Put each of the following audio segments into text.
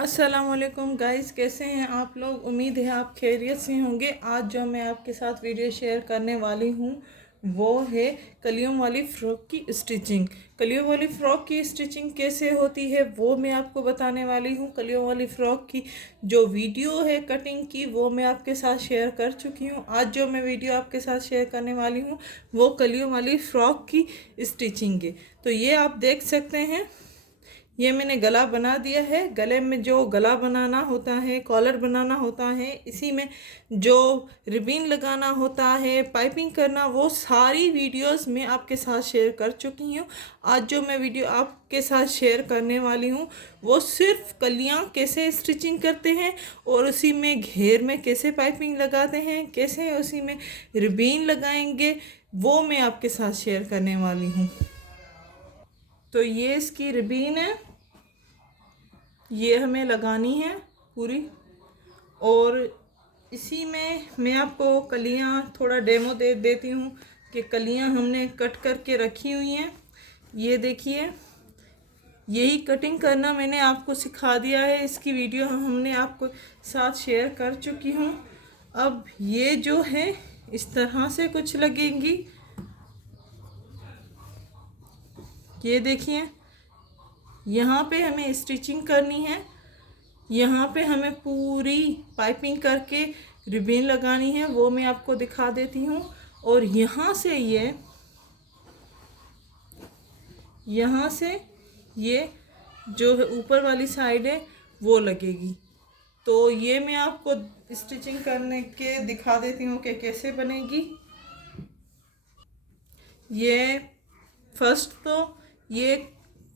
अस्सलामुअलैकुम गाइस, कैसे हैं आप लोग। उम्मीद है आप खैरियत से होंगे। आज जो मैं आपके साथ वीडियो शेयर करने वाली हूँ वो है कलियों वाली फ़्रॉक की स्टिचिंग। कलियों वाली फ़्रॉक की स्टिचिंग कैसे होती है वो मैं आपको बताने वाली हूँ। कलियों वाली फ़्रॉक की जो वीडियो है कटिंग की वो मैं आपके साथ शेयर कर चुकी हूँ। आज जो मैं वीडियो आपके साथ शेयर करने वाली हूँ वो कलियों वाली फ़्रॉक की स्टिचिंग है। तो ये आप देख सकते हैं, ये मैंने गला बना दिया है। गले में जो गला बनाना होता है, कॉलर बनाना होता है, इसी में जो रिबन लगाना होता है, पाइपिंग करना, वो सारी वीडियोस मैं आपके साथ शेयर कर चुकी हूँ। आज जो मैं वीडियो आपके साथ शेयर करने वाली हूँ वो सिर्फ कलियाँ कैसे स्टिचिंग करते हैं और उसी में घेर में कैसे पाइपिंग लगाते हैं, कैसे उसी में रिबन लगाएंगे, वो मैं आपके साथ शेयर करने वाली हूँ। तो ये इसकी रिबन है, ये हमें लगानी है पूरी। और इसी में मैं आपको कलियां थोड़ा डेमो दे देती हूँ कि कलियां हमने कट करके रखी हुई हैं। ये देखिए, यही कटिंग करना मैंने आपको सिखा दिया है। इसकी वीडियो हमने आपको साथ शेयर कर चुकी हूँ। अब ये जो है इस तरह से कुछ लगेंगी। ये देखिए, यहाँ पे हमें स्टिचिंग करनी है। यहाँ पे हमें पूरी पाइपिंग करके रिबन लगानी है, वो मैं आपको दिखा देती हूँ। और यहाँ से ये जो है ऊपर वाली साइड है वो लगेगी। तो ये मैं आपको स्टिचिंग करने के दिखा देती हूँ कि कैसे बनेगी। ये ये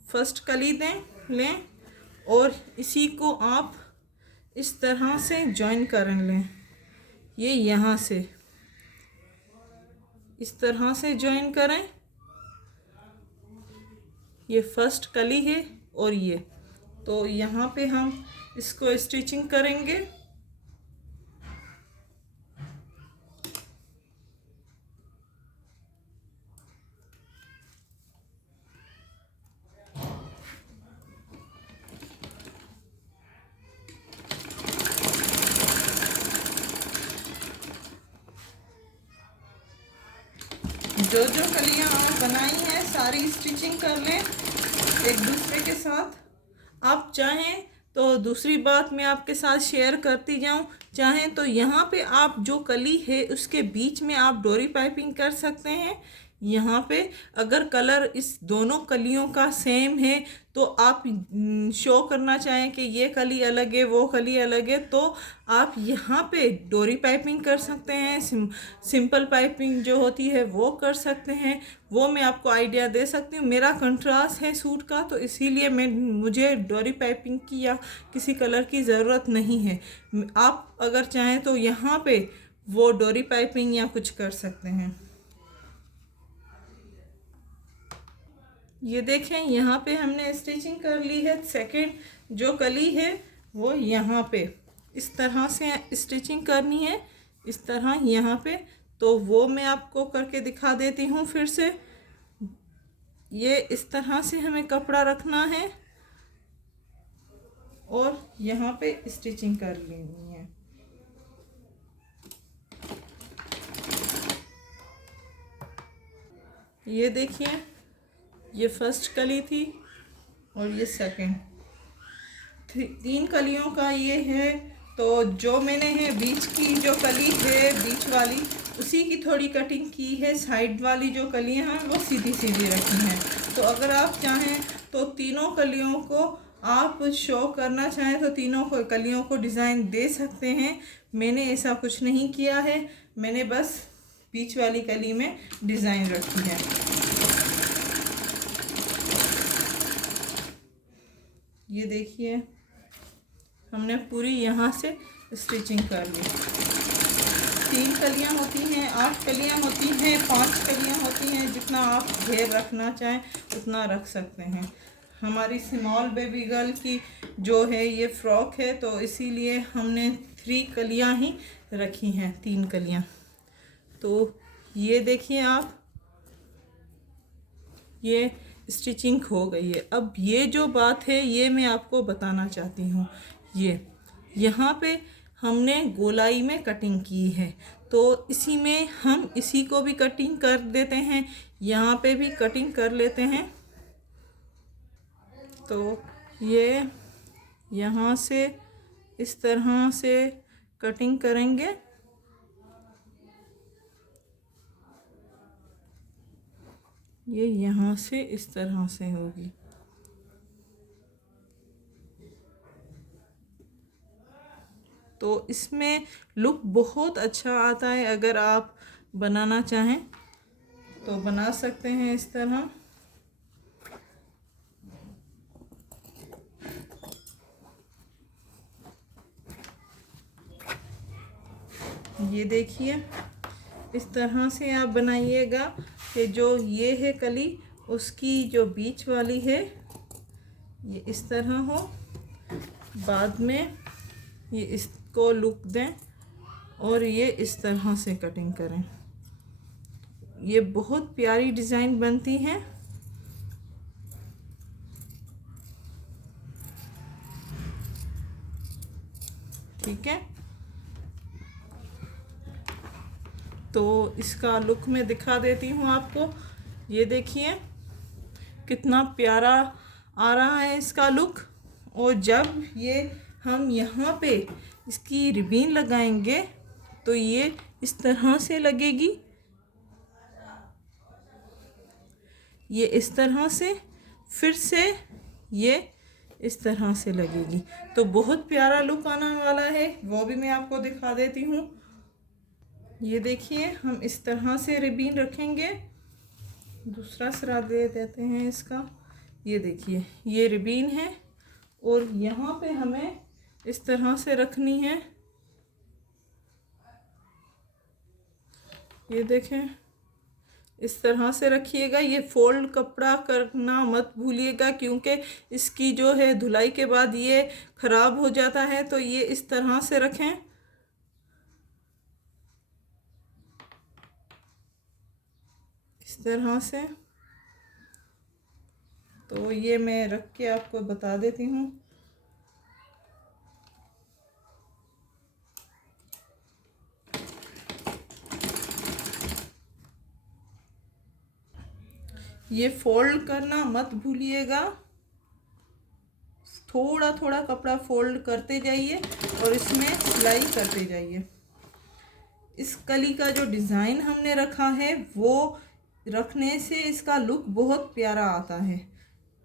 फर्स्ट कली लें और इसी को आप इस तरह से जॉइन कर लें। ये यहाँ से इस तरह से जॉइन करें। ये फर्स्ट कली है और ये तो यहाँ पे हम इसको स्टिचिंग करेंगे। जो जो कलियाँ आप बनाई हैं सारी स्टिचिंग कर लें एक दूसरे के साथ। आप चाहें तो दूसरी बात मैं आपके साथ शेयर करती जाऊं, चाहें तो यहाँ पे आप जो कली है उसके बीच में आप डोरी पाइपिंग कर सकते हैं। यहाँ पे अगर कलर इस दोनों कलियों का सेम है तो आप शो करना चाहें कि ये कली अलग है वो कली अलग है, तो आप यहाँ पे डोरी पाइपिंग कर सकते हैं। सिंपल पाइपिंग जो होती है वो कर सकते हैं। वो मैं आपको आइडिया दे सकती हूँ। मेरा कंट्रास्ट है सूट का तो इसीलिए मुझे डोरी पाइपिंग की या किसी कलर की ज़रूरत नहीं है। आप अगर चाहें तो यहाँ पे वो डोरी पाइपिंग या कुछ कर सकते हैं। ये देखें, यहाँ पे हमने स्टिचिंग कर ली है। सेकंड जो कली है वो यहाँ पे इस तरह से स्टिचिंग करनी है, इस तरह यहाँ पे। तो वो मैं आपको करके दिखा देती हूँ फिर से। ये इस तरह से हमें कपड़ा रखना है और यहाँ पे स्टिचिंग कर लेनी है। ये देखिए, ये फर्स्ट कली थी और ये सेकंड। तीन कलियों का ये है। तो जो मैंने है बीच की जो कली है बीच वाली उसी की थोड़ी कटिंग की है। साइड वाली जो कलियां हैं वो सीधी सीधी रखी हैं। तो अगर आप चाहें तो तीनों कलियों को आप शो करना चाहें तो तीनों को कलियों को डिज़ाइन दे सकते हैं। मैंने ऐसा कुछ नहीं किया है, मैंने बस बीच वाली कली में डिज़ाइन रखी है। ये देखिए, हमने पूरी यहाँ से स्टिचिंग कर ली। 3 कलियाँ होती हैं, 8 कलियाँ होती हैं, 5 कलियाँ होती हैं। जितना आप घेर रखना चाहें उतना रख सकते हैं। हमारी स्मॉल बेबी गर्ल की जो है ये फ्रॉक है तो इसीलिए हमने 3 कलियाँ ही रखी हैं, 3 कलियाँ। तो ये देखिए आप, ये स्टिचिंग हो गई है। अब ये जो बात है ये मैं आपको बताना चाहती हूँ। ये यहाँ पे हमने गोलाई में कटिंग की है, तो इसी में हम इसी को भी कटिंग कर देते हैं, यहाँ पे भी कटिंग कर लेते हैं। तो ये यहाँ से इस तरह से कटिंग करेंगे। ये यहाँ से इस तरह से होगी। तो इसमें लुक बहुत अच्छा आता है। अगर आप बनाना चाहें तो बना सकते हैं इस तरह। ये देखिए, इस तरह से आप बनाइएगा कि जो ये है कली, उसकी जो बीच वाली है ये इस तरह हो, बाद में ये इसको लुक दें और ये इस तरह से कटिंग करें। ये बहुत प्यारी डिज़ाइन बनती है। ठीक है, तो इसका लुक मैं दिखा देती हूँ आपको। ये देखिए कितना प्यारा आ रहा है इसका लुक। और जब ये हम यहाँ पे इसकी रिबीन लगाएंगे तो ये इस तरह से लगेगी, ये इस तरह से, फिर से ये इस तरह से लगेगी। तो बहुत प्यारा लुक आने वाला है, वो भी मैं आपको दिखा देती हूँ। ये देखिए, हम इस तरह से रिबीन रखेंगे। दूसरा सिरा दे देते हैं इसका। ये देखिए, ये रिबीन है और यहाँ पे हमें इस तरह से रखनी है। ये देखें, इस तरह से रखिएगा। ये फोल्ड कपड़ा करना मत भूलिएगा, क्योंकि इसकी जो है धुलाई के बाद ये ख़राब हो जाता है। तो ये इस तरह से रखें। इस तरह से। तो ये मैं रख के आपको बता देती हूँ। ये फोल्ड करना मत भूलिएगा। थोड़ा थोड़ा कपड़ा फोल्ड करते जाइए और इसमें सिलाई करते जाइए। इस कली का जो डिज़ाइन हमने रखा है वो रखने से इसका लुक बहुत प्यारा आता है।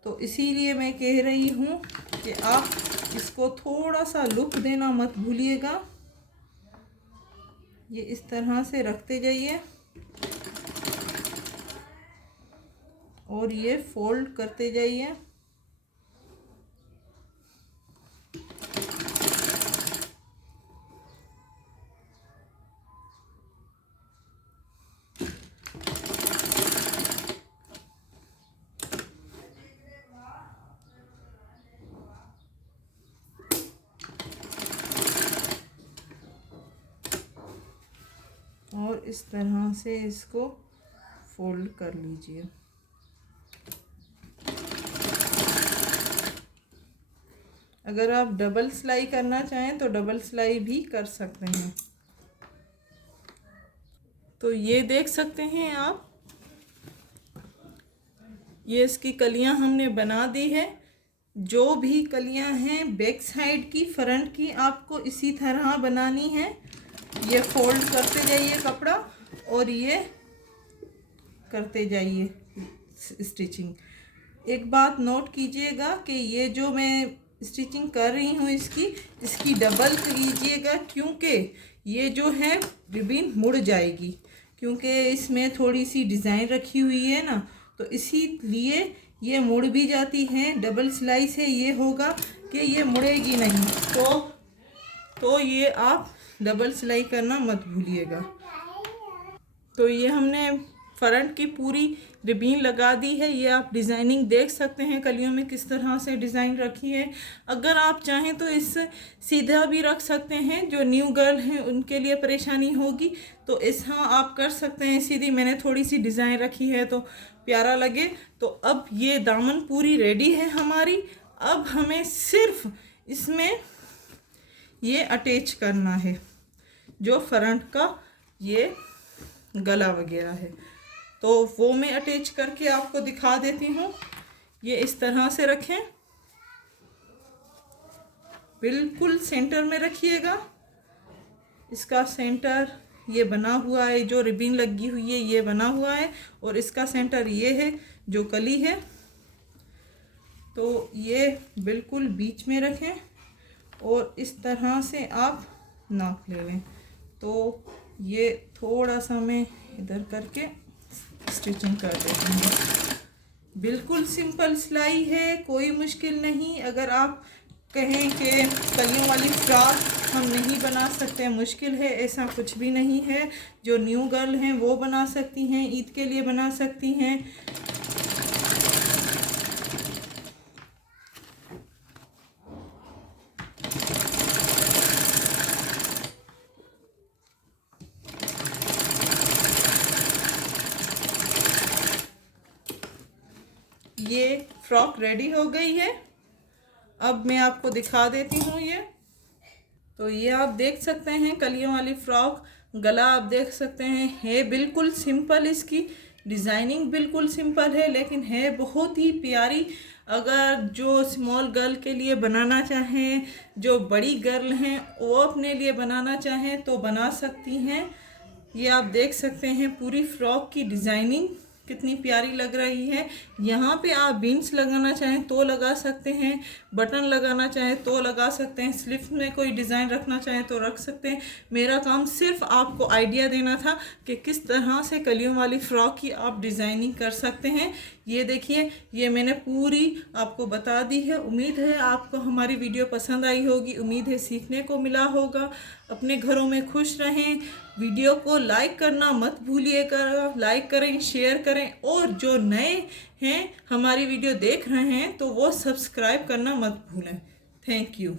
तो इसीलिए मैं कह रही हूँ कि आप इसको थोड़ा सा लुक देना मत भूलिएगा। ये इस तरह से रखते जाइए और ये फोल्ड करते जाइए। और इस तरह से इसको फोल्ड कर लीजिए। अगर आप डबल सिलाई करना चाहें तो डबल सिलाई भी कर सकते हैं। तो ये देख सकते हैं आप, ये इसकी कलियां हमने बना दी है। जो भी कलियां हैं बैक साइड की, फ्रंट की, आपको इसी तरह बनानी है। ये फोल्ड करते जाइए कपड़ा और ये करते जाइए स्टिचिंग। एक बात नोट कीजिएगा कि ये जो मैं स्टिचिंग कर रही हूँ इसकी डबल कीजिएगा, क्योंकि ये जो है रिबन मुड़ जाएगी, क्योंकि इसमें थोड़ी सी डिज़ाइन रखी हुई है ना, तो इसीलिए ये मुड़ भी जाती है। डबल सिलाई से ये होगा कि ये मुड़ेगी नहीं। तो ये आप डबल सिलाई करना मत भूलिएगा। तो ये हमने फ्रंट की पूरी रिबीन लगा दी है। ये आप डिज़ाइनिंग देख सकते हैं कलियों में किस तरह से डिज़ाइन रखी है। अगर आप चाहें तो इससे सीधा भी रख सकते हैं, जो न्यू गर्ल हैं उनके लिए परेशानी होगी तो ऐसा आप कर सकते हैं सीधी। मैंने थोड़ी सी डिज़ाइन रखी है तो प्यारा लगे। तो अब ये दामन पूरी रेडी है हमारी। अब हमें सिर्फ इसमें ये अटैच करना है, जो फ्रंट का ये गला वगैरह है, तो वो मैं अटैच करके आपको दिखा देती हूँ। ये इस तरह से रखें, बिल्कुल सेंटर में रखिएगा। इसका सेंटर ये बना हुआ है, जो रिबन लगी हुई है ये बना हुआ है, और इसका सेंटर ये है जो कली है। तो ये बिल्कुल बीच में रखें और इस तरह से आप नाप ले लें। तो ये थोड़ा सा मैं इधर करके स्टिचिंग कर देती हूँ। बिल्कुल सिंपल सिलाई है, कोई मुश्किल नहीं। अगर आप कहें कि कलियों वाली फ्रॉक हम नहीं बना सकते, मुश्किल है, ऐसा कुछ भी नहीं है। जो न्यू गर्ल हैं वो बना सकती हैं, ईद के लिए बना सकती हैं। ये फ्रॉक रेडी हो गई है। अब मैं आपको दिखा देती हूँ ये। तो ये आप देख सकते हैं कलियों वाली फ्रॉक। गला आप देख सकते हैं, है बिल्कुल सिंपल, इसकी डिज़ाइनिंग बिल्कुल सिंपल है लेकिन है बहुत ही प्यारी। अगर जो स्मॉल गर्ल के लिए बनाना चाहें, जो बड़ी गर्ल हैं वो अपने लिए बनाना चाहें तो बना सकती हैं। ये आप देख सकते हैं पूरी फ्रॉक की डिज़ाइनिंग कितनी प्यारी लग रही है। यहाँ पे आप बीन्स लगाना चाहें तो लगा सकते हैं, बटन लगाना चाहें तो लगा सकते हैं, स्लीव्स में कोई डिज़ाइन रखना चाहें तो रख सकते हैं। मेरा काम सिर्फ आपको आइडिया देना था कि किस तरह से कलियों वाली फ़्रॉक की आप डिज़ाइनिंग कर सकते हैं। ये देखिए, ये मैंने पूरी आपको बता दी है। उम्मीद है आपको हमारी वीडियो पसंद आई होगी, उम्मीद है सीखने को मिला होगा। अपने घरों में खुश रहें। वीडियो को लाइक करना मत भूलिएगा, लाइक करें, शेयर करें, और जो नए हैं हमारी वीडियो देख रहे हैं तो वो सब्सक्राइब करना मत भूलें। Thank you.